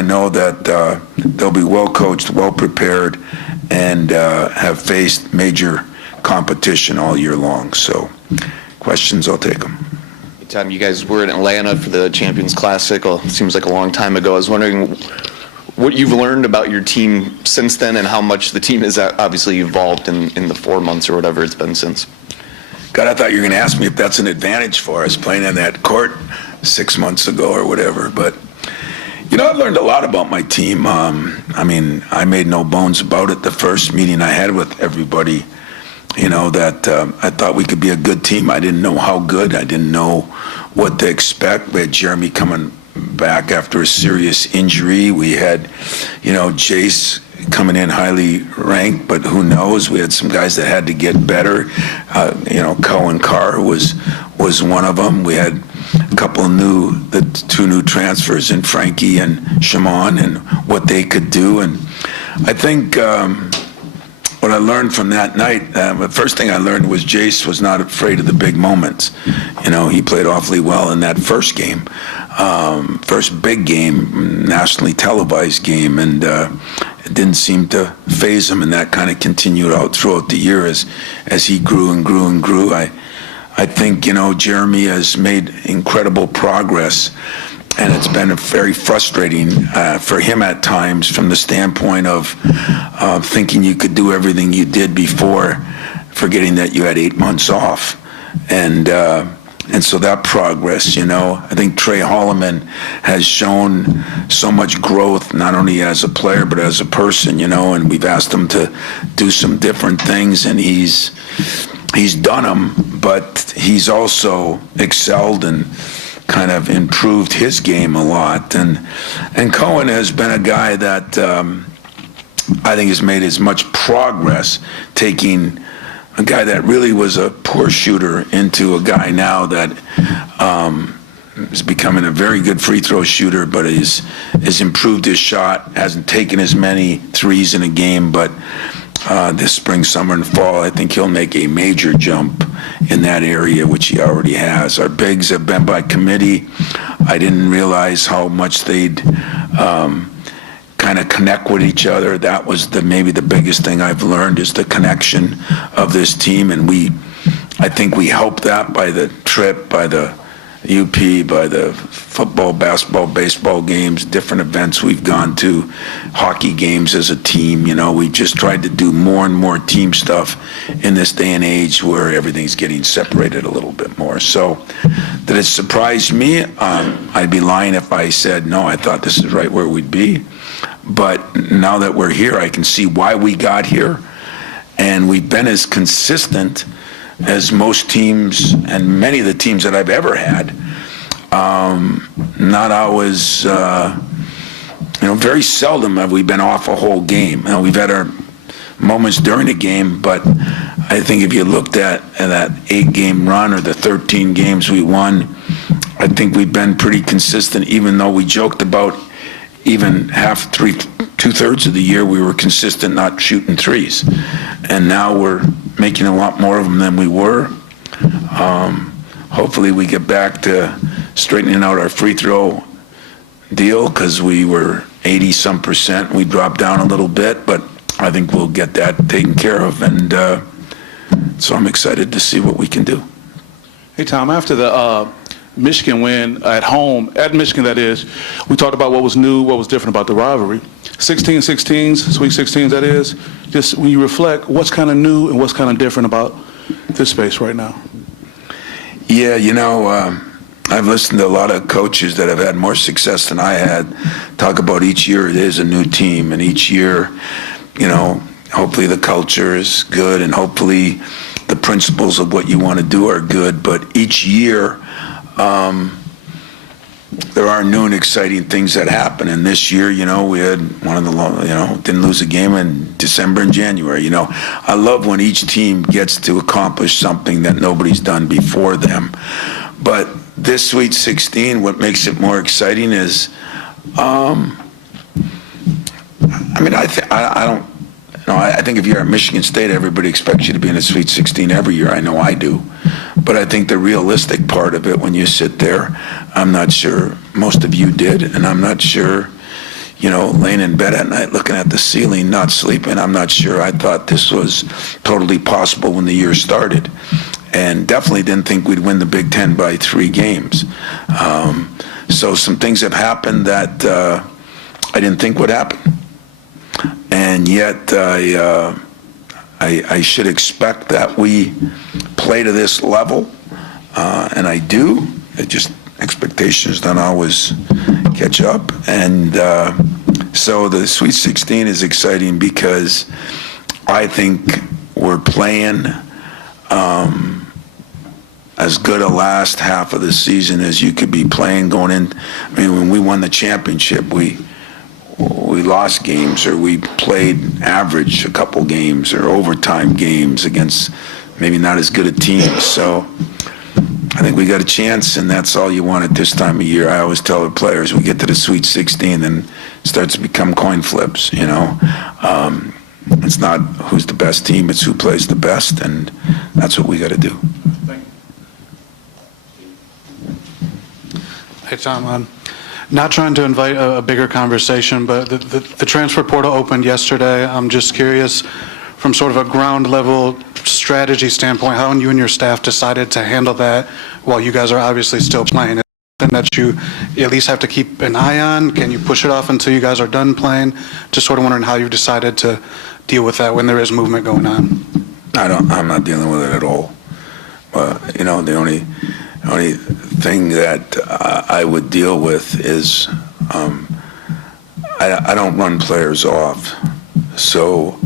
I know that they'll be well coached, well prepared, and have faced major competition all year long. So, questions, I'll take them. Tom, you guys were in Atlanta for the Champions Classic. Well, it seems like a long time ago. I was wondering what you've learned about your team since then and how much the team has obviously evolved in the 4 months or whatever it's been since. God, I thought you were going to ask me if that's an advantage for us playing on that court 6 months ago or whatever. But, I've learned a lot about my team. I made no bones about it the first meeting I had with everybody, that I thought we could be a good team. I didn't know how good. I didn't know what to expect. We had Jeremy coming back after a serious injury. We had, Jace coming in highly ranked, but who knows? We had some guys that had to get better. Cohen Carr was one of them. We had a couple of the two new transfers in Frankie and Shimon and what they could do. And I think what I learned from that night, the first thing I learned was Jace was not afraid of the big moments. He played awfully well in that first game, first big game, nationally televised game, and it didn't seem to faze him, and that kind of continued out throughout the year as he grew and grew and grew. I think, Jeremy has made incredible progress, and it's been very frustrating for him at times from the standpoint of thinking you could do everything you did before, forgetting that you had 8 months off. And so that progress, I think Trey Holloman has shown so much growth, not only as a player, but as a person, and we've asked him to do some different things, and he's done them, but he's also excelled and kind of improved his game a lot. And Cohen has been a guy that I think has made as much progress, taking a guy that really was a poor shooter into a guy now that is becoming a very good free throw shooter, but has improved his shot, hasn't taken as many threes in a game, but this spring, summer, and fall, I think he'll make a major jump in that area, which he already has. Our bigs have been by committee. I didn't realize how much they'd kind of connect with each other. That was maybe the biggest thing I've learned is the connection of this team, and I think we helped that by the trip, by the UP, by the football, basketball, baseball games, different events we've gone to, hockey games as a team. We just tried to do more and more team stuff in this day and age where everything's getting separated a little bit more. So did it surprise me? I'd be lying if I said, no, I thought this is right where we'd be. But now that we're here, I can see why we got here. And we've been as consistent as most teams and many of the teams that I've ever had. Not always, very seldom have we been off a whole game. We've had our moments during the game, but I think if you looked at that 8-game run or the 13 games we won, I think we've been pretty consistent, even though we joked about even two-thirds of the year we were consistent not shooting threes. And now we're making a lot more of them than we were. Hopefully we get back to straightening out our free throw deal, because we were 80-some%. We dropped down a little bit, but I think we'll get that taken care of. And so I'm excited to see what we can do. Hey, Tom, after the Michigan win at home, at Michigan that is, we talked about what was new, what was different about the rivalry. 16-16s, Sweet 16s that is, just when you reflect, what's kind of new and what's kind of different about this space right now? Yeah, I've listened to a lot of coaches that have had more success than I had talk about each year it is a new team, and each year, hopefully the culture is good and hopefully the principles of what you want to do are good, but each year there are new and exciting things that happen. And this year, we had one of the, didn't lose a game in December and January. I love when each team gets to accomplish something that nobody's done before them. But this Sweet 16, what makes it more exciting is, I think if you're at Michigan State, everybody expects you to be in a Sweet 16 every year. I know I do. But I think the realistic part of it, when you sit there, I'm not sure most of you did, and I'm not sure, laying in bed at night looking at the ceiling, not sleeping. I'm not sure I thought this was totally possible when the year started. And definitely didn't think we'd win the Big Ten by 3 games. So some things have happened that I didn't think would happen. And yet I should expect that we play to this level, and I do. It just expectations don't always catch up. And so the Sweet 16 is exciting because I think we're playing as good a last half of the season as you could be playing going in. I mean, when we won the championship, we lost games, or we played average a couple games, or overtime games against maybe not as good a team. So I think we got a chance, and that's all you want at this time of year. I always tell the players, we get to the Sweet 16, and it starts to become coin flips, It's not who's the best team, it's who plays the best, and that's what we got to do. Hey, Tom, not trying to invite a bigger conversation, but the transfer portal opened yesterday. I'm just curious, from sort of a ground level strategy standpoint, how you and your staff decided to handle that while you guys are obviously still playing. Is it something that you at least have to keep an eye on? Can you push it off until you guys are done playing? Just sort of wondering how you've decided to deal with that when there is movement going on. I'm not dealing with it at all. The only thing that I would deal with is I don't run players off. So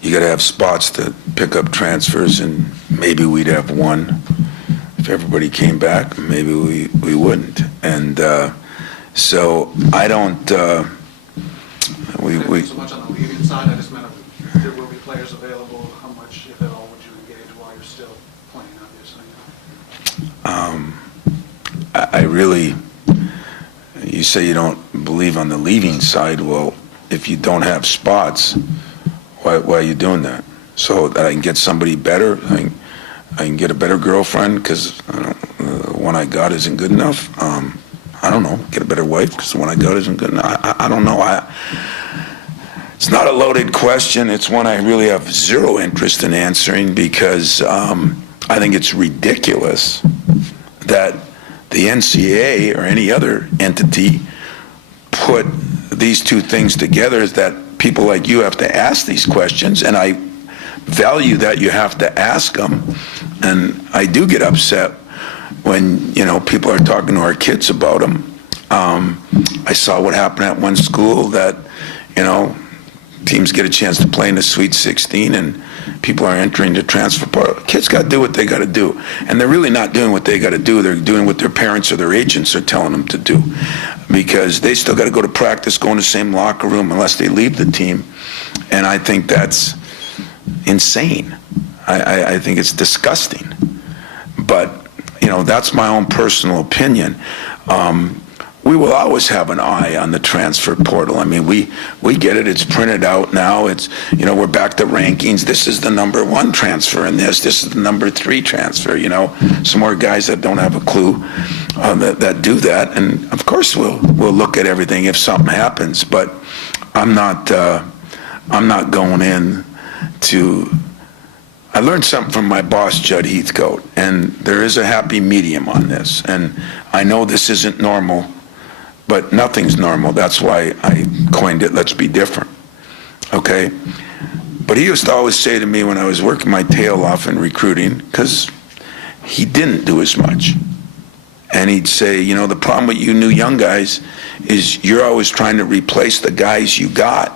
you got to have spots to pick up transfers, and maybe we'd have one. If everybody came back, maybe we wouldn't. And so I don't. We so much on the leaving side. I just meant if there will be players available, how much, if at all, would you engage while you're still playing, obviously? I really. You say you don't believe on the leaving side. Well, if you don't have spots, why are you doing that? So that I can get somebody better. I can get a better girlfriend because the one I got isn't good enough. I don't know. Get a better wife because the one I got isn't good enough. I don't know. It's not a loaded question. It's one I really have zero interest in answering because I think it's ridiculous that the NCAA or any other entity put these two things together, is that people like you have to ask these questions, and I value that you have to ask them, and I do get upset when people are talking to our kids about them. I saw what happened at one school that teams get a chance to play in the Sweet 16 and people are entering the transfer portal. Kids got to do what they got to do, and they're really not doing what they got to do. They're doing what their parents or their agents are telling them to do, because they still got to go to practice, go in the same locker room unless they leave the team, and I think that's insane. I think it's disgusting, but that's my own personal opinion. We will always have an eye on the transfer portal. I mean, we get it. It's printed out now. It's, we're back to rankings. This is the number 1 transfer in this. This is the number 3 transfer. Some more guys that don't have a clue that do that. And of course, we'll look at everything if something happens. But I'm not going in to. I learned something from my boss, Judd Heathcote, and there is a happy medium on this. And I know this isn't normal, but nothing's normal. That's why I coined it, let's be different, okay? But he used to always say to me when I was working my tail off in recruiting, because he didn't do as much, and he'd say, the problem with you new young guys is you're always trying to replace the guys you got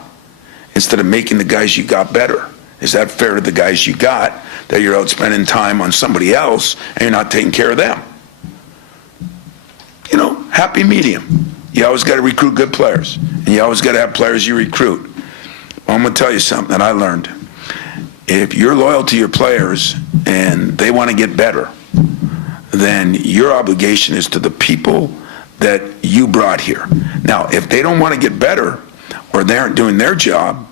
instead of making the guys you got better. Is that fair to the guys you got, that you're out spending time on somebody else and you're not taking care of them? Happy medium. You always got to recruit good players, and you always got to have players you recruit. Well, I'm going to tell you something that I learned. If you're loyal to your players and they want to get better, then your obligation is to the people that you brought here. Now, if they don't want to get better or they aren't doing their job,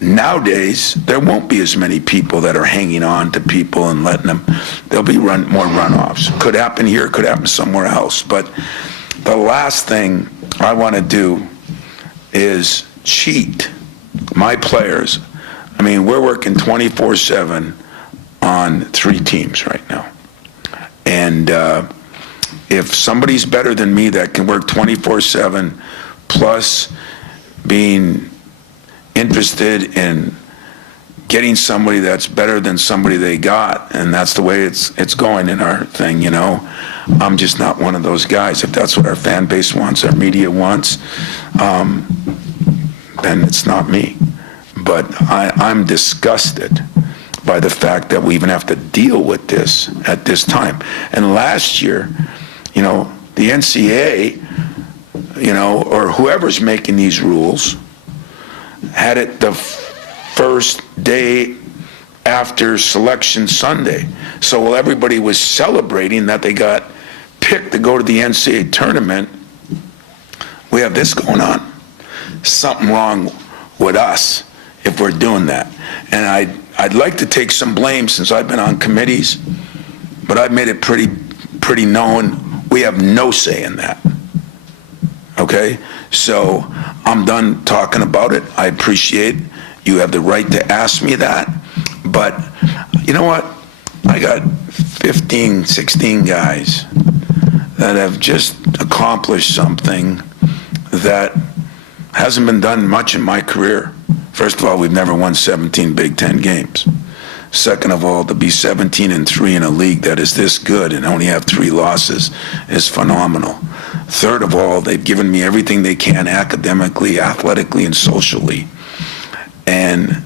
nowadays there won't be as many people that are hanging on to people and letting them. There'll be more runoffs. Could happen here, could happen somewhere else. But the last thing I want to do is cheat my players. I mean, we're working 24/7 on 3 teams right now. And if somebody's better than me that can work 24/7 plus being interested in getting somebody that's better than somebody they got, and that's the way it's going in our thing, you know. I'm just not one of those guys. If that's what our fan base wants, our media wants, then it's not me. But I'm disgusted by the fact that we even have to deal with this at this time. And last year, you know, the NCAA, you know, or whoever's making these rules, had it the first day after Selection Sunday. So while everybody was celebrating that they got picked to go to the NCAA tournament, we have this going on. Something wrong with us if we're doing that. And I'd like to take some blame since I've been on committees, but I've made it pretty known we have no say in that. Okay? So I'm done talking about it. I appreciate you have the right to ask me that. But you know what? I got 15, 16 guys that have just accomplished something that hasn't been done much in my career. First of all, we've never won 17 Big Ten games. Second of all, to be 17-3 in a league that is this good and only have 3 losses is phenomenal. Third of all, they've given me everything they can academically, athletically, and socially. And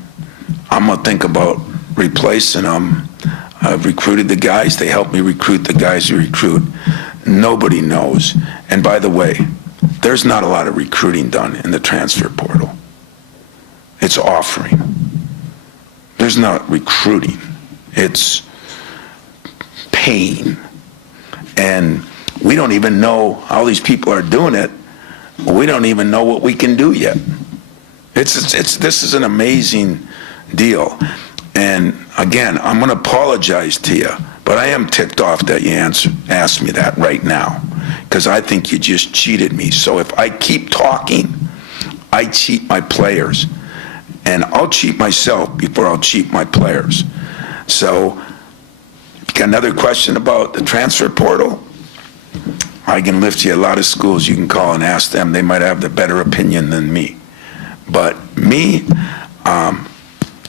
I'm going to think about replacing them. I've recruited the guys. They helped me recruit the guys who recruit. Nobody knows. And by the way, there's not a lot of recruiting done in the transfer portal. It's offering. There's not recruiting. It's paying. And we don't even know how these people are doing it. We don't even know what we can do yet. This is an amazing deal. And again, I'm going to apologize to you, but I am ticked off that you asked me that right now, because I think you just cheated me. So if I keep talking, I cheat my players. And I'll cheat myself before I'll cheat my players. So, if you got another question about the transfer portal, I can lift you a lot of schools you can call and ask them. They might have the better opinion than me. But me, I'm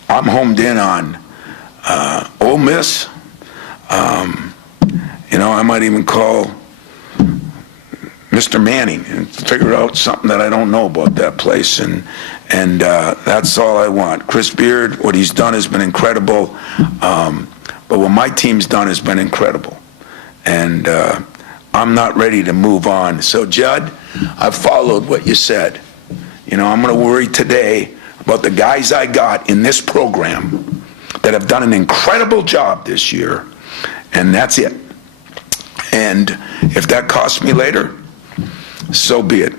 homed in on Ole Miss. You know, I might even call Mr. Manning and figure out something that I don't know about that place. And that's all I want. Chris Beard, what he's done has been incredible. But what my team's done has been incredible. And I'm not ready to move on. So, Judd, I've followed what you said. You know, I'm going to worry today about the guys I got in this program that have done an incredible job this year, and that's it. And if that costs me later, so be it.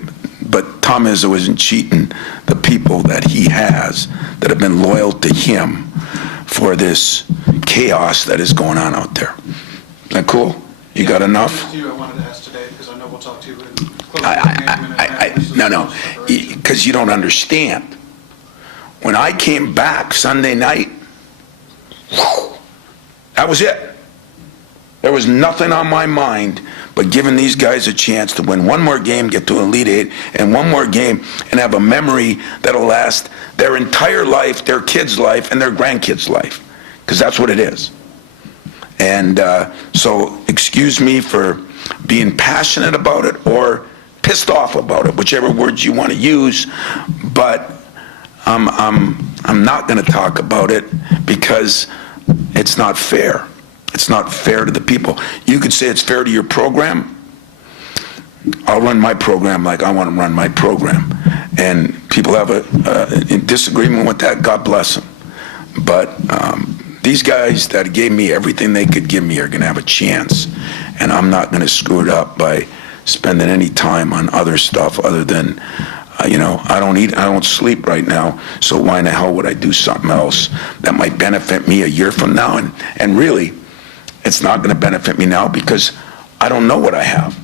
But Tom Izzo isn't cheating the people that he has that have been loyal to him for this chaos that is going on out there. Is that cool? You got enough? I wanted to ask today because I know we'll talk to you No, because you don't understand. When I came back Sunday night, that was it. There was nothing on my mind but giving these guys a chance to win one more game, get to Elite Eight, and one more game, and have a memory that'll last their entire life, their kids' life, and their grandkids' life, because that's what it is. And so excuse me for being passionate about it or pissed off about it, whichever words you want to use, but I'm not going to talk about it because it's not fair. It's not fair to the people. You could say it's fair to your program. I'll run my program like I want to run my program. And people have a disagreement with that, God bless them. But these guys that gave me everything they could give me are going to have a chance. And I'm not going to screw it up by spending any time on other stuff other than, you know, I don't eat, I don't sleep right now, so why in the hell would I do something else that might benefit me a year from now? And really, it's not going to benefit me now because I don't know what I have.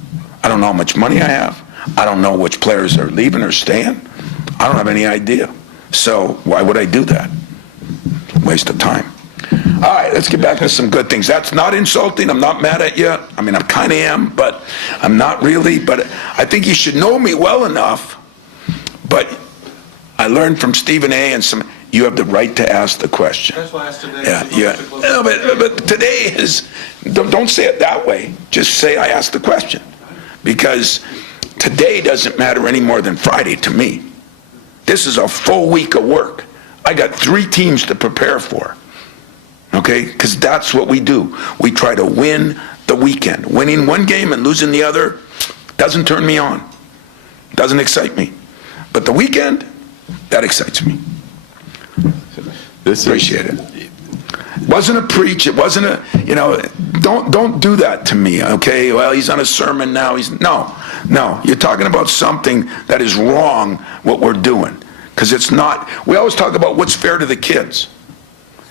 I don't know how much money I have. I don't know which players are leaving or staying. I don't have any idea. So why would I do that? Waste of time. All right, let's get back to some good things. That's not insulting. I'm not mad at you. I mean, I kind of am, but I'm not really. But I think you should know me well enough. But I learned from Stephen A. and you have the right to ask the question. That's why I asked today. Yeah. No, but today is, don't say it that way. Just say I asked the question. Because today doesn't matter any more than Friday to me. This is a full week of work. I got 3 teams to prepare for. Okay? Because that's what we do. We try to win the weekend. Winning one game and losing the other doesn't turn me on. Doesn't excite me. But the weekend, that excites me. Appreciate it. It wasn't a preach. It wasn't a, don't do that to me, okay? Well, he's on a sermon now. No. You're talking about something that is wrong, what we're doing. Because it's not, we always talk about what's fair to the kids.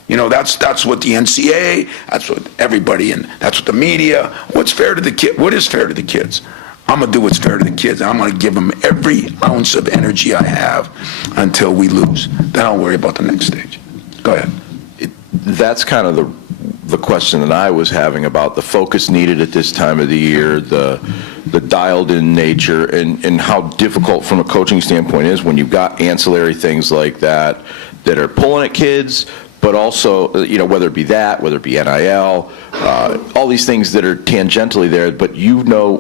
That's what the NCAA, that's what everybody, and that's what the media, what's fair to the kid? What is fair to the kids? I'm going to do what's fair to the kids. I'm going to give them every ounce of energy I have until we lose. Then I'll worry about the next stage. Go ahead. That's kind of the question that I was having about the focus needed at this time of the year, the dialed-in nature, and how difficult from a coaching standpoint is when you've got ancillary things like that are pulling at kids, but also, whether it be that, whether it be NIL, all these things that are tangentially there, but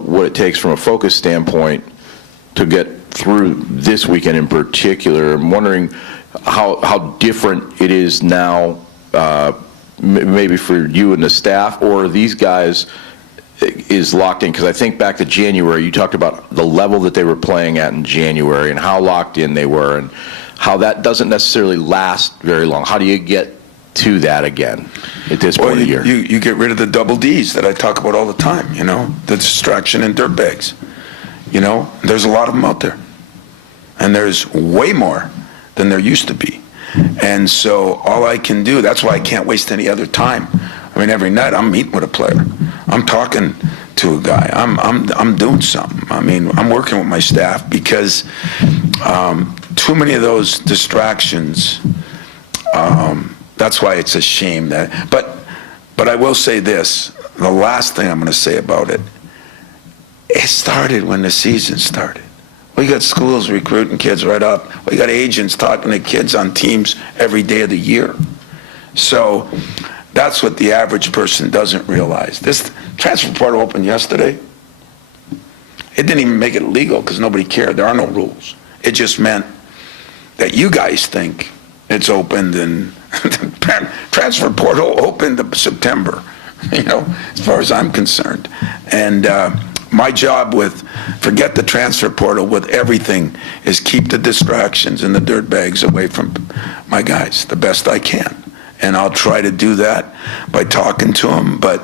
what it takes from a focus standpoint to get through this weekend in particular. I'm wondering how different it is now, maybe for you and the staff, or these guys is locked in, because I think back to January, you talked about the level that they were playing at in January and how locked in they were, and how that doesn't necessarily last very long. How do you get to that again at this point of the year? You get rid of the double Ds that I talk about all the time, the distraction and dirtbags. There's a lot of them out there. And there's way more than there used to be. And so all I can do, that's why I can't waste any other time. I mean, every night I'm meeting with a player. I'm talking to a guy. I'm doing something. I mean, I'm working with my staff because too many of those distractions, that's why it's a shame that, but I will say this, the last thing I'm going to say about it started when the season started. We got schools recruiting kids right up. We got agents talking to kids on teams every day of the year. So that's what the average person doesn't realize. This transfer portal opened yesterday. It didn't even make it legal because nobody cared. There are no rules. It just meant that you guys think it's opened, and transfer portal opened in September, as far as I'm concerned. And my job forget the transfer portal, with everything, is keep the distractions and the dirt bags away from my guys the best I can. And I'll try to do that by talking to them, but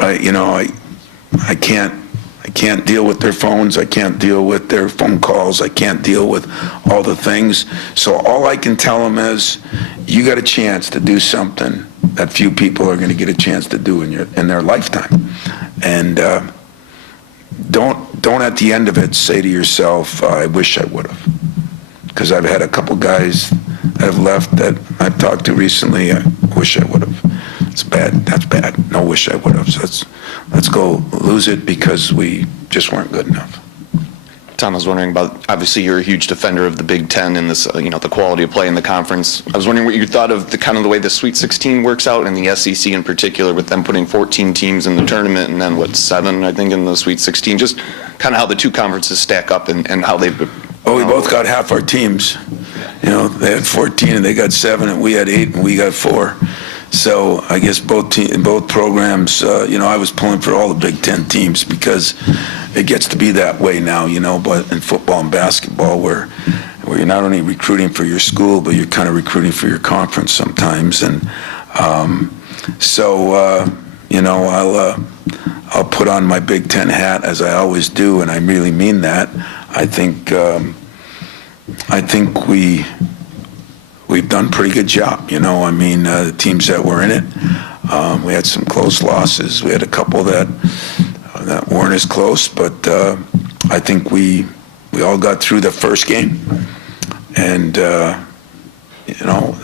I can't deal with their phones. I can't deal with their phone calls. I can't deal with all the things. So all I can tell them is, you got a chance to do something that few people are going to get a chance to do in their lifetime. And don't at the end of it say to yourself, I wish I would have. Because I've had a couple guys that have left that I've talked to recently. I wish I would have. It's bad. That's bad. No, wish I would have. So let's go lose it because we just weren't good enough. Tom, I was wondering about, obviously you're a huge defender of the Big Ten and this, the quality of play in the conference. I was wondering what you thought of the way the Sweet 16 works out, and the SEC in particular, with them putting 14 teams in the tournament and then 7, I think, in the Sweet 16. Just kind of how the two conferences stack up and how they've. Well, we both got half our teams. They had 14 and they got 7, and we had 8 and we got 4. So I guess both programs, I was pulling for all the Big Ten teams because it gets to be that way now, but in football and basketball where you're not only recruiting for your school, but you're kind of recruiting for your conference sometimes. And I'll put on my Big Ten hat, as I always do, and I really mean that. I think we've done a pretty good job, the teams that were in it. We had some close losses. We had a couple that weren't as close, but I think we all got through the first game. And,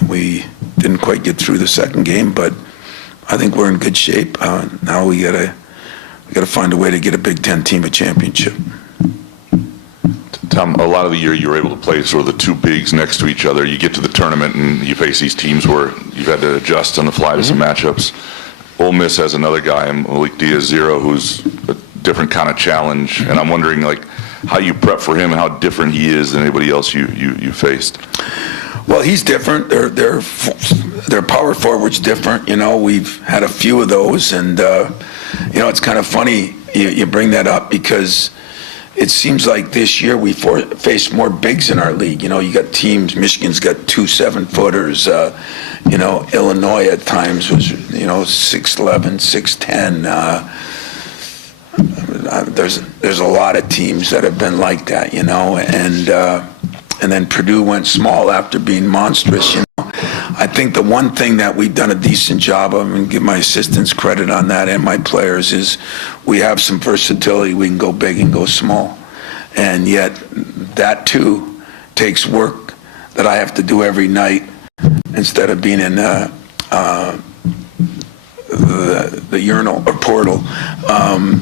we didn't quite get through the second game, but I think we're in good shape. Now we gotta find a way to get a Big Ten team a championship. Tom, a lot of the year you were able to play sort of the two bigs next to each other. You get to the tournament and you face these teams where you've had to adjust on the fly to some matchups. Ole Miss has another guy, Malik Diaz-Zero, who's a different kind of challenge, and I'm wondering how you prep for him and how different he is than anybody else you faced. Well, he's different. Their power forward's different. We've had a few of those, and it's kind of funny you bring that up because it seems like this year we faced more bigs in our league. You got teams. Michigan's got 2 7-footers. Illinois at times was 6'11", 6'10". There's a lot of teams that have been like that, and then Purdue went small after being monstrous. I think the one thing that we've done a decent job of, and give my assistants credit on that and my players, is we have some versatility. We can go big and go small. And yet that too takes work that I have to do every night instead of being in the urinal or portal.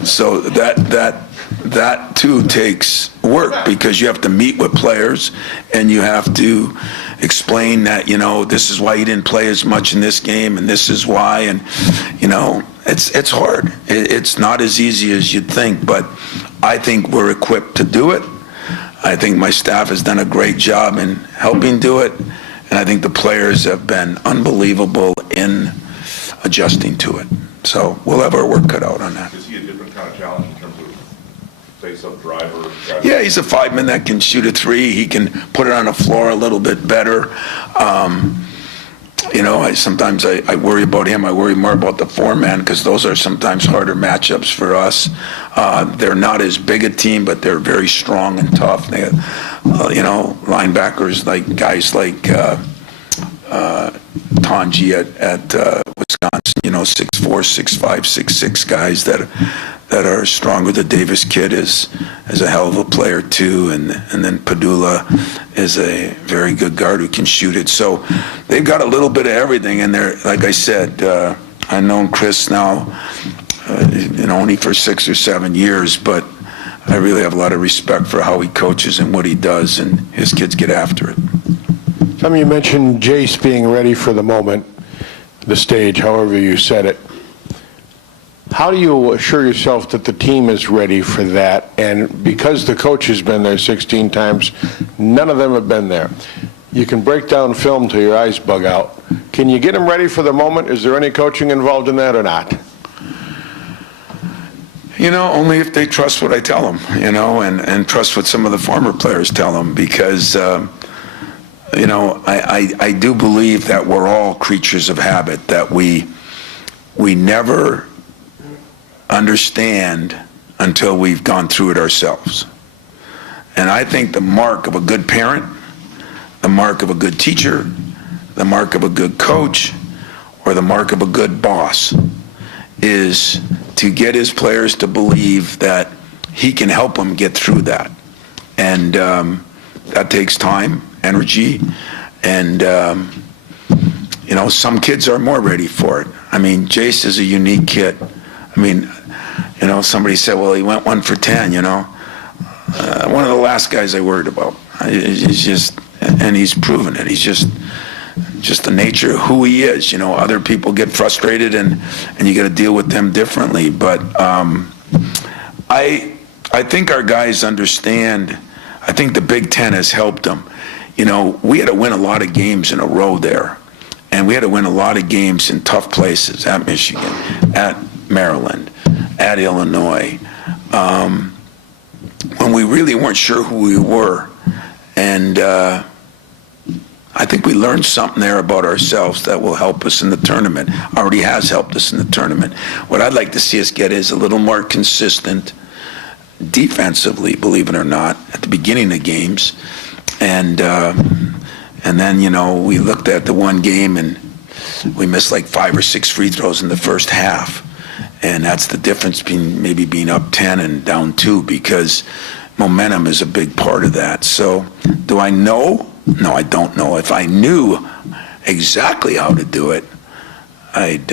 So that too takes work because you have to meet with players and you have to explain that, this is why you didn't play as much in this game and this is why. And, it's hard. It's not as easy as you'd think, but I think we're equipped to do it. I think my staff has done a great job in helping do it. And I think the players have been unbelievable in adjusting to it. So we'll have our work cut out on that. Is he a different kind of challenge in terms of face-up driver? Yeah, he's a 5-man that can shoot a 3. He can put it on the floor a little bit better. Sometimes I worry about him. I worry more about the 4-man because those are sometimes harder matchups for us. They're not as big a team, but they're very strong and tough. They have, linebackers like guys like Tanji at Wisconsin, 6'4", 6'5", 6'6" guys that are stronger. The Davis kid is a hell of a player too, and then Padula is a very good guard who can shoot it. So they've got a little bit of everything, and they're, like I said, I've known Chris now, only for 6 or 7 years, but I really have a lot of respect for how he coaches and what he does, and his kids get after it. Tom, you mentioned Jace being ready for the moment, the stage, however you said it. How do you assure yourself that the team is ready for that? And because the coach has been there 16 times, none of them have been there. You can break down film till your eyes bug out. Can you get them ready for the moment? Is there any coaching involved in that or not? Only if they trust what I tell them, and trust what some of the former players tell them, because, I do believe that we're all creatures of habit, that we never understand until we've gone through it ourselves. And I think the mark of a good parent, the mark of a good teacher, the mark of a good coach, or the mark of a good boss is to get his players to believe that he can help them get through that. And that takes time, energy, and some kids are more ready for it. I mean, Jace is a unique kid. I mean, somebody said, well, he went 1 for 10, one of the last guys I worried about. He's just, and he's proven it. He's just the nature of who he is. Other people get frustrated and you got to deal with them differently. But I think our guys understand. I think the Big Ten has helped them. We had to win a lot of games in a row there. And we had to win a lot of games in tough places, at Michigan, at Maryland, at Illinois, when we really weren't sure who we were. And I think we learned something there about ourselves that will help us in the tournament. Already has helped us in the tournament. What I'd like to see us get is a little more consistent defensively, believe it or not, at the beginning of games. And then, we looked at the one game and we missed like 5 or 6 free throws in the first half. And that's the difference between maybe being up 10 and down 2, because momentum is a big part of that. So do I know No, I don't know. If I knew exactly how to do it, I'd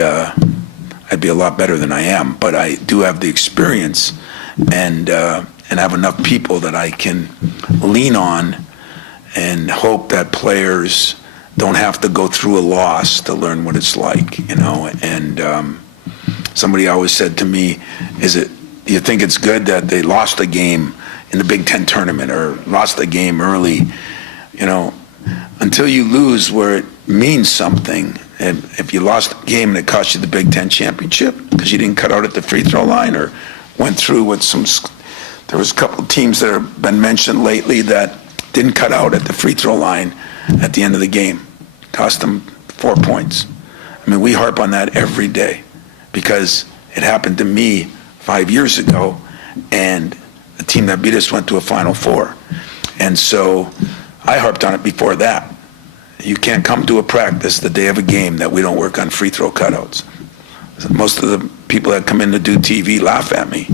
be a lot better than I am. But I do have the experience and have enough people that I can lean on and hope that players don't have to go through a loss to learn what it's like, you know. And somebody always said to me, do you think it's good that they lost a game in the Big Ten tournament or lost a game early? You know, until you lose where it means something, and if you lost a game and it cost you the Big Ten championship because you didn't cut out at the free throw line or went through with there was a couple of teams that have been mentioned lately that didn't cut out at the free throw line at the end of the game. Cost them 4 points. I mean, we harp on that every day because it happened to me 5 years ago, and the team that beat us went to a Final Four. And so I harped on it before that. You can't come to a practice the day of a game that we don't work on free throw cutouts. Most of the people that come in to do TV laugh at me.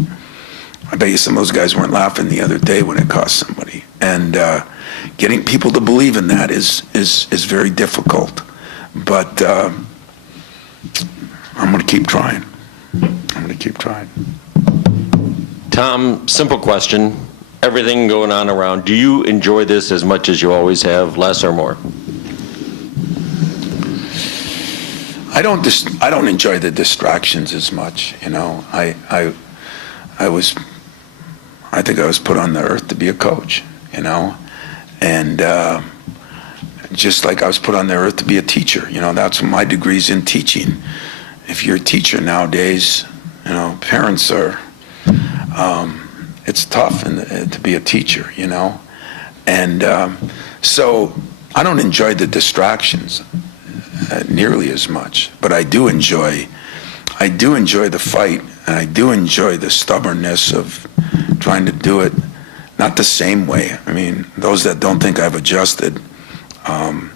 I bet you some of those guys weren't laughing the other day when it cost somebody. And getting people to believe in that is very difficult. But I'm going to keep trying. I'm going to keep trying. Tom, simple question. Everything going on around, do you enjoy this as much as you always have, less or more? I don't enjoy the distractions as much, you know. I think I was put on the earth to be a coach, you know, and just like I was put on the earth to be a teacher, you know. That's what my degree's in, teaching. If you're a teacher nowadays, you know, parents are, it's tough to be a teacher, you know, and so I don't enjoy the distractions nearly as much, but I do enjoy the fight, and I do enjoy the stubbornness of trying to do it not the same way. I mean, those that don't think I've adjusted, I've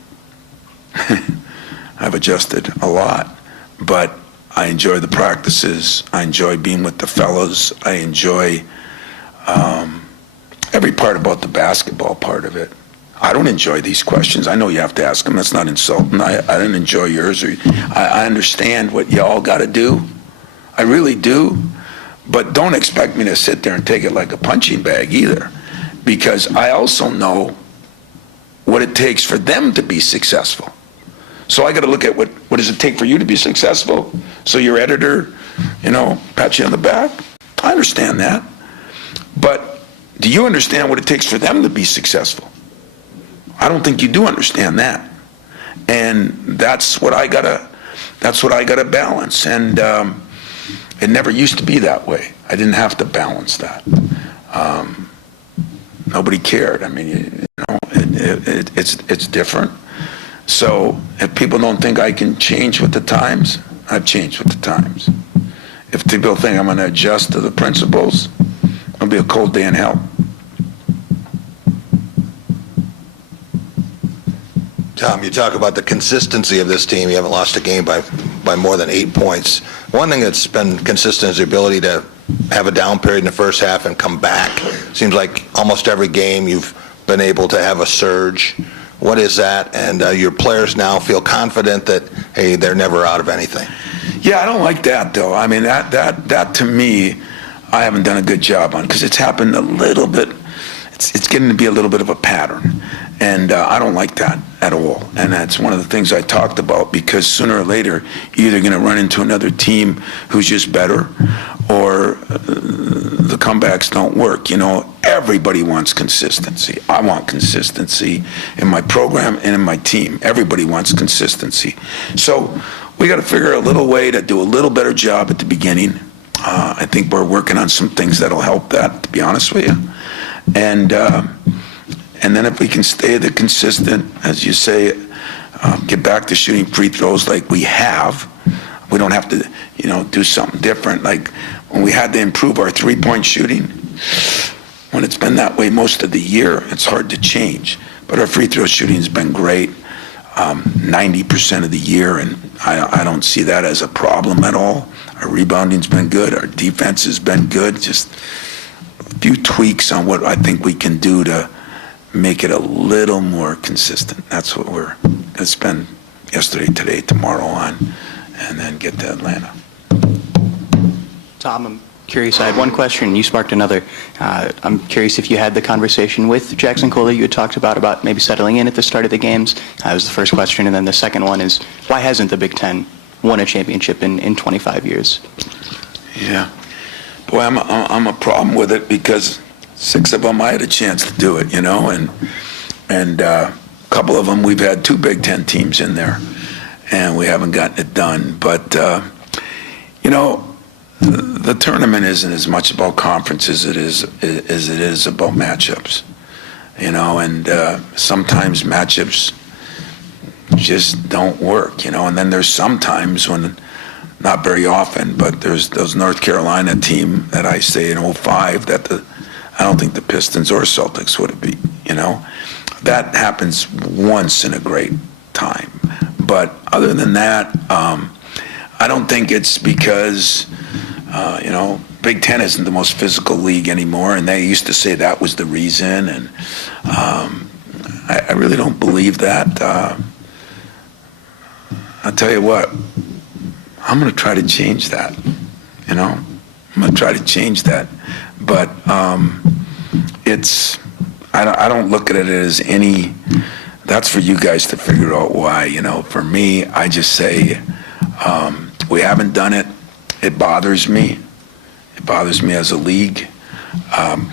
adjusted a lot, but I enjoy the practices. I enjoy being with the fellows. I enjoy every part about the basketball part of it. I don't enjoy these questions. I know you have to ask them. That's not insulting. I didn't enjoy yours. I understand what you all got to do. I really do. But don't expect me to sit there and take it like a punching bag either, because I also know what it takes for them to be successful. So I got to look at what does it take for you to be successful? So your editor, you know, pat you on the back? I understand that. But do you understand what it takes for them to be successful? I don't think you do understand that. And that's what I gotta balance. And it never used to be that way. I didn't have to balance that. Nobody cared. I mean, you know, it's different. So if people don't think I can change with the times, I've changed with the times. If people think I'm going to adjust to the principles, it'll be a cold day in hell. Tom, you talk about the consistency of this team. You haven't lost a game by more than 8 points. One thing that's been consistent is the ability to have a down period in the first half and come back. Seems like almost every game you've been able to have a surge. What is that? And your players now feel confident that, hey, they're never out of anything. Yeah, I don't like that, though. I mean, that to me, I haven't done a good job on, because it's happened a little bit. It's getting to be a little bit of a pattern. And I don't like that at all. And that's one of the things I talked about, because sooner or later, you're either going to run into another team who's just better, or the comebacks don't work. You know, everybody wants consistency. I want consistency in my program and in my team. Everybody wants consistency. So we got to figure a little way to do a little better job at the beginning. I think we're working on some things that'll help that, to be honest with you. And then if we can stay the consistent, as you say, get back to shooting free throws like we have, we don't have to, you know, do something different. Like when we had to improve our three-point shooting, when it's been that way most of the year, it's hard to change. But our free throw shooting has been great 90% of the year, and I don't see that as a problem at all. Our rebounding's been good. Our defense has been good. Just a few tweaks on what I think we can do to make it a little more consistent. That's what we're going to spend yesterday, today, tomorrow on, and then get to Atlanta. Tom, I'm curious. I had one question, and you sparked another. I'm curious if you had the conversation with Jackson Cole that you had talked about maybe settling in at the start of the games. That was the first question, and then the second one is, why hasn't the Big Ten won a championship in 25 years? Yeah. Boy, I'm a problem with it because 6 of them I had a chance to do it, and a couple of them we've had 2 Big Ten teams in there, and we haven't gotten it done. But, the tournament isn't as much about conferences as it is about matchups, and sometimes matchups just don't work, and then there's sometimes when, not very often, but there's those North Carolina team that I say in 05 that I don't think the Pistons or Celtics would have beat, That happens once in a great time. But other than that, I don't think it's because, Big Ten isn't the most physical league anymore, and they used to say that was the reason, and I really don't believe that. I'll tell you what, I'm going to try to change that, I'm going to try to change that. But I don't look at it as any, that's for you guys to figure out why, For me, I just say we haven't done it. It bothers me. It bothers me as a league.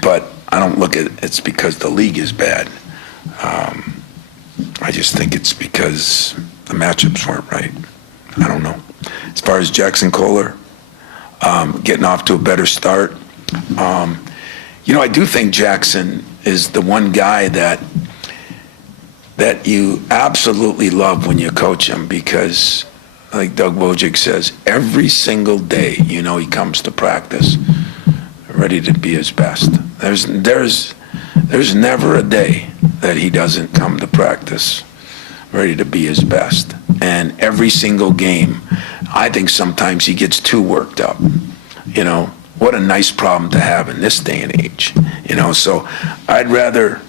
But I don't look at it's because the league is bad. I just think it's because the matchups weren't right. I don't know. As far as Jackson Kohler, getting off to a better start, I do think Jackson is the one guy that you absolutely love when you coach him because, like Doug Wojcik says, every single day, he comes to practice ready to be his best. There's never a day that he doesn't come to practice ready to be his best. And every single game, I think sometimes he gets too worked up. What a nice problem to have in this day and age. So I'd rather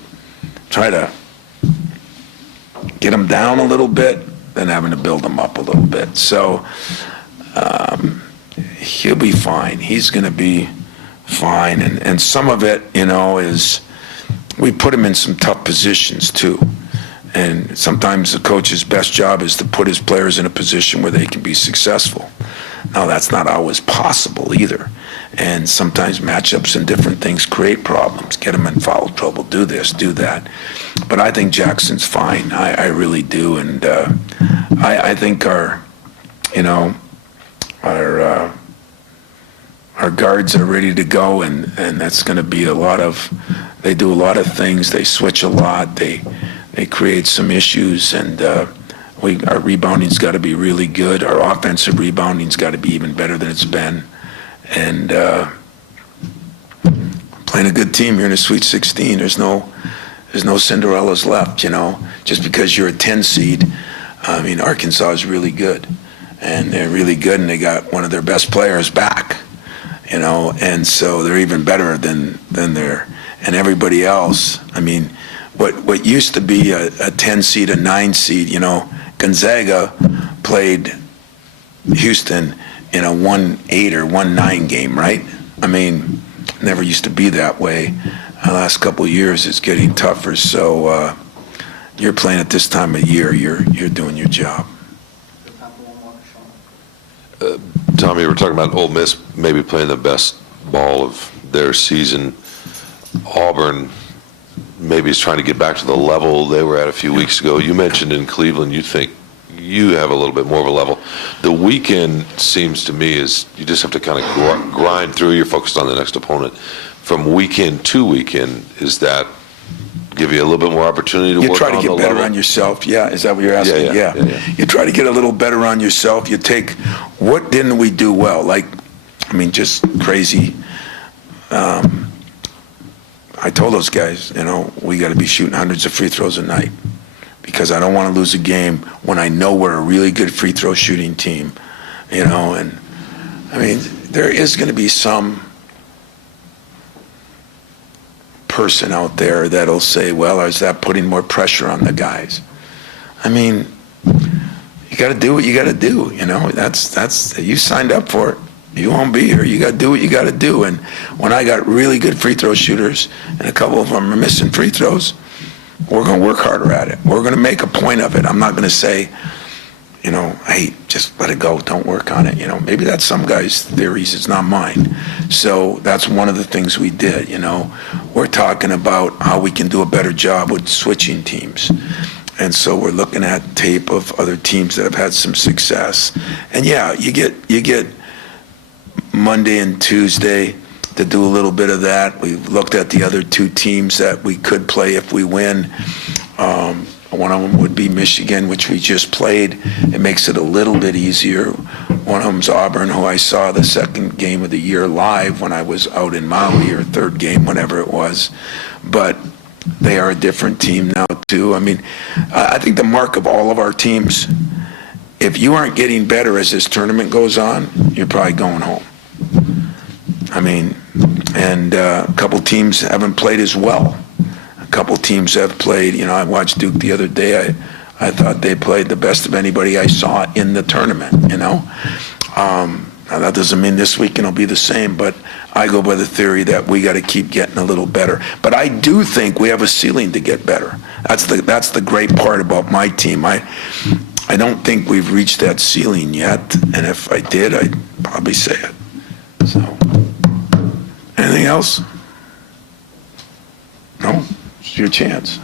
try to get him down a little bit than having to build him up a little bit. So he'll be fine. He's going to be fine. And some of it, is we put him in some tough positions too. And sometimes the coach's best job is to put his players in a position where they can be successful. Now, that's not always possible either. And sometimes matchups and different things create problems, get them in foul trouble, do this, do that. But I think Jackson's fine. I really do. And I think our guards are ready to go, and that's going to be they do a lot of things. They switch a lot. They create some issues, and our rebounding's got to be really good. Our offensive rebounding's got to be even better than it's been. And playing a good team, you're in a Sweet 16. There's no Cinderellas left, Just because you're a 10 seed, Arkansas is really good. And they're really good, and they got one of their best players back, And so they're even better than and everybody else. What used to be a 10 seed, a 9 seed, Gonzaga played Houston in a 1-8 or 1-9 game, right? Never used to be that way. The last couple of years, it's getting tougher. So you're playing at this time of year, you're doing your job. Tommy, we're talking about Ole Miss maybe playing the best ball of their season. Auburn maybe is trying to get back to the level they were at a few weeks ago. You mentioned in Cleveland you think you have a little bit more of a level. The weekend seems to me is you just have to kind of grind through. You're focused on the next opponent. From weekend to weekend, is that give you a little bit more opportunity to work on the level? You try to get better on yourself. Yeah, is that what you're asking? Yeah. You try to get a little better on yourself. You take, what didn't we do well? Just crazy. I told those guys, we got to be shooting hundreds of free throws a night because I don't want to lose a game when I know we're a really good free throw shooting team, and there is going to be some person out there that'll say, well, is that putting more pressure on the guys? I mean, you got to do what you got to do. That's you signed up for it. You won't be here. You got to do what you got to do. And when I got really good free throw shooters, and a couple of them are missing free throws, we're going to work harder at it. We're going to make a point of it. I'm not going to say, hey, just let it go. Don't work on it. Maybe that's some guys' theories. It's not mine. So that's one of the things we did. We're talking about how we can do a better job with switching teams. And so we're looking at tape of other teams that have had some success. And yeah, you get Monday and Tuesday to do a little bit of that. We've looked at the other two teams that we could play if we win. One of them would be Michigan, which we just played. It makes it a little bit easier. One of them's Auburn, who I saw the second game of the year live when I was out in Maui, or third game, whenever it was. But they are a different team now, too. I mean, I think the mark of all of our teams, if you aren't getting better as this tournament goes on, you're probably going home. I mean, and a couple teams haven't played as well. A couple teams have played, I watched Duke the other day. I thought they played the best of anybody I saw in the tournament, Now, that doesn't mean this weekend will be the same, but I go by the theory that we got to keep getting a little better. But I do think we have a ceiling to get better. That's the great part about my team. I don't think we've reached that ceiling yet, and if I did, I'd probably say it. So, anything else? No? It's your chance.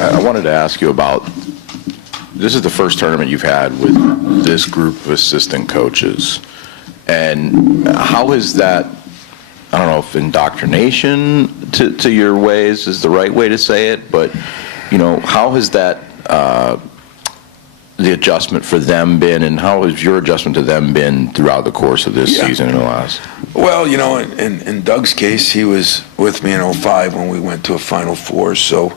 I wanted to ask you about, this is the first tournament you've had with this group of assistant coaches. And how is that, I don't know if indoctrination to your ways is the right way to say it, but, how has that, the adjustment for them been, and how has your adjustment to them been throughout the course of this season in the last? Well, in Doug's case, he was with me in 2005 when we went to a Final Four, so,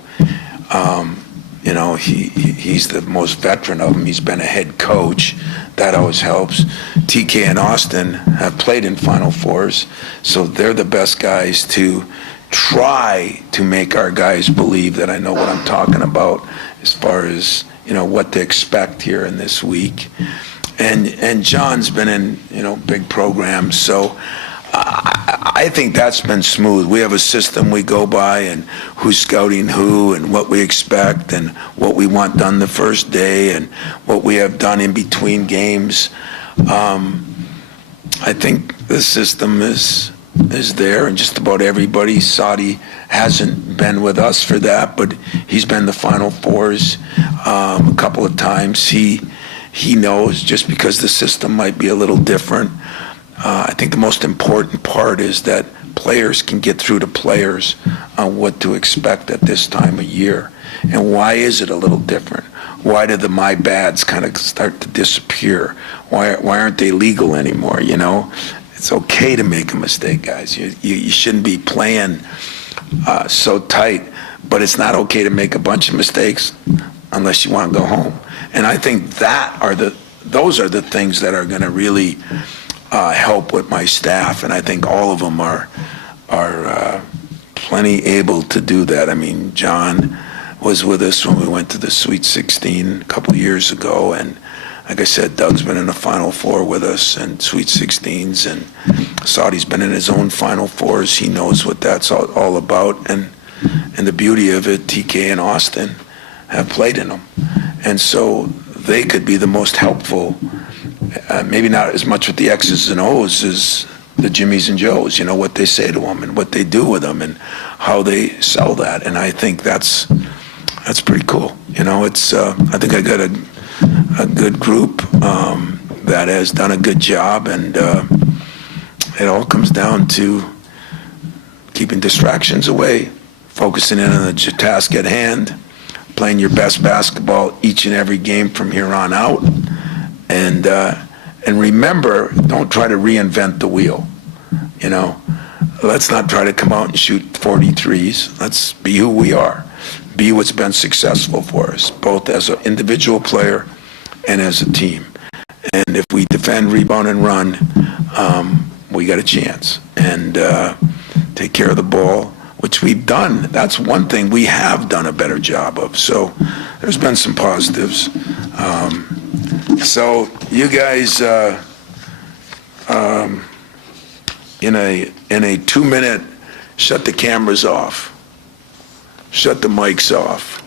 he's the most veteran of them. He's been a head coach. That always helps. TK and Austin have played in Final Fours, so they're the best guys to try to make our guys believe that I know what I'm talking about as far as, what to expect here in this week. And John's been in, big programs, so I think that's been smooth. We have a system we go by, and who's scouting who, and what we expect, and what we want done the first day, and what we have done in between games. I think the system is there, and just about everybody. Saudi hasn't been with us for that, but he's been the Final Fours a couple of times. He knows, just because the system might be a little different. I think the most important part is that players can get through to players on what to expect at this time of year. And why is it a little different? Why do the my bads kind of start to disappear? Why aren't they legal anymore, It's okay to make a mistake, guys. You shouldn't be playing so tight, but it's not okay to make a bunch of mistakes unless you want to go home. And I think those are the things that are going to really help with my staff, and I think all of them are plenty able to do that. I mean, John was with us when we went to the Sweet 16 a couple of years ago, and like I said, Doug's been in the Final Four with us and Sweet 16s, and Saudi's been in his own Final Fours. He knows what that's all about, and the beauty of it, TK and Austin have played in them, and so they could be the most helpful. Maybe not as much with the X's and O's as the Jimmies and Joes, what they say to them and what they do with them and how they sell that. And I think that's pretty cool. I think I got a good group that has done a good job, and it all comes down to keeping distractions away, focusing in on the task at hand, playing your best basketball each and every game from here on out. And remember, don't try to reinvent the wheel. Let's not try to come out and shoot 43s. Let's be who we are. Be what's been successful for us, both as an individual player and as a team. And if we defend, rebound, and run, we got a chance. And take care of the ball. which we've done. That's one thing we have done a better job of. So there's been some positives. So you guys, in a 2-minute, shut the cameras off, shut the mics off,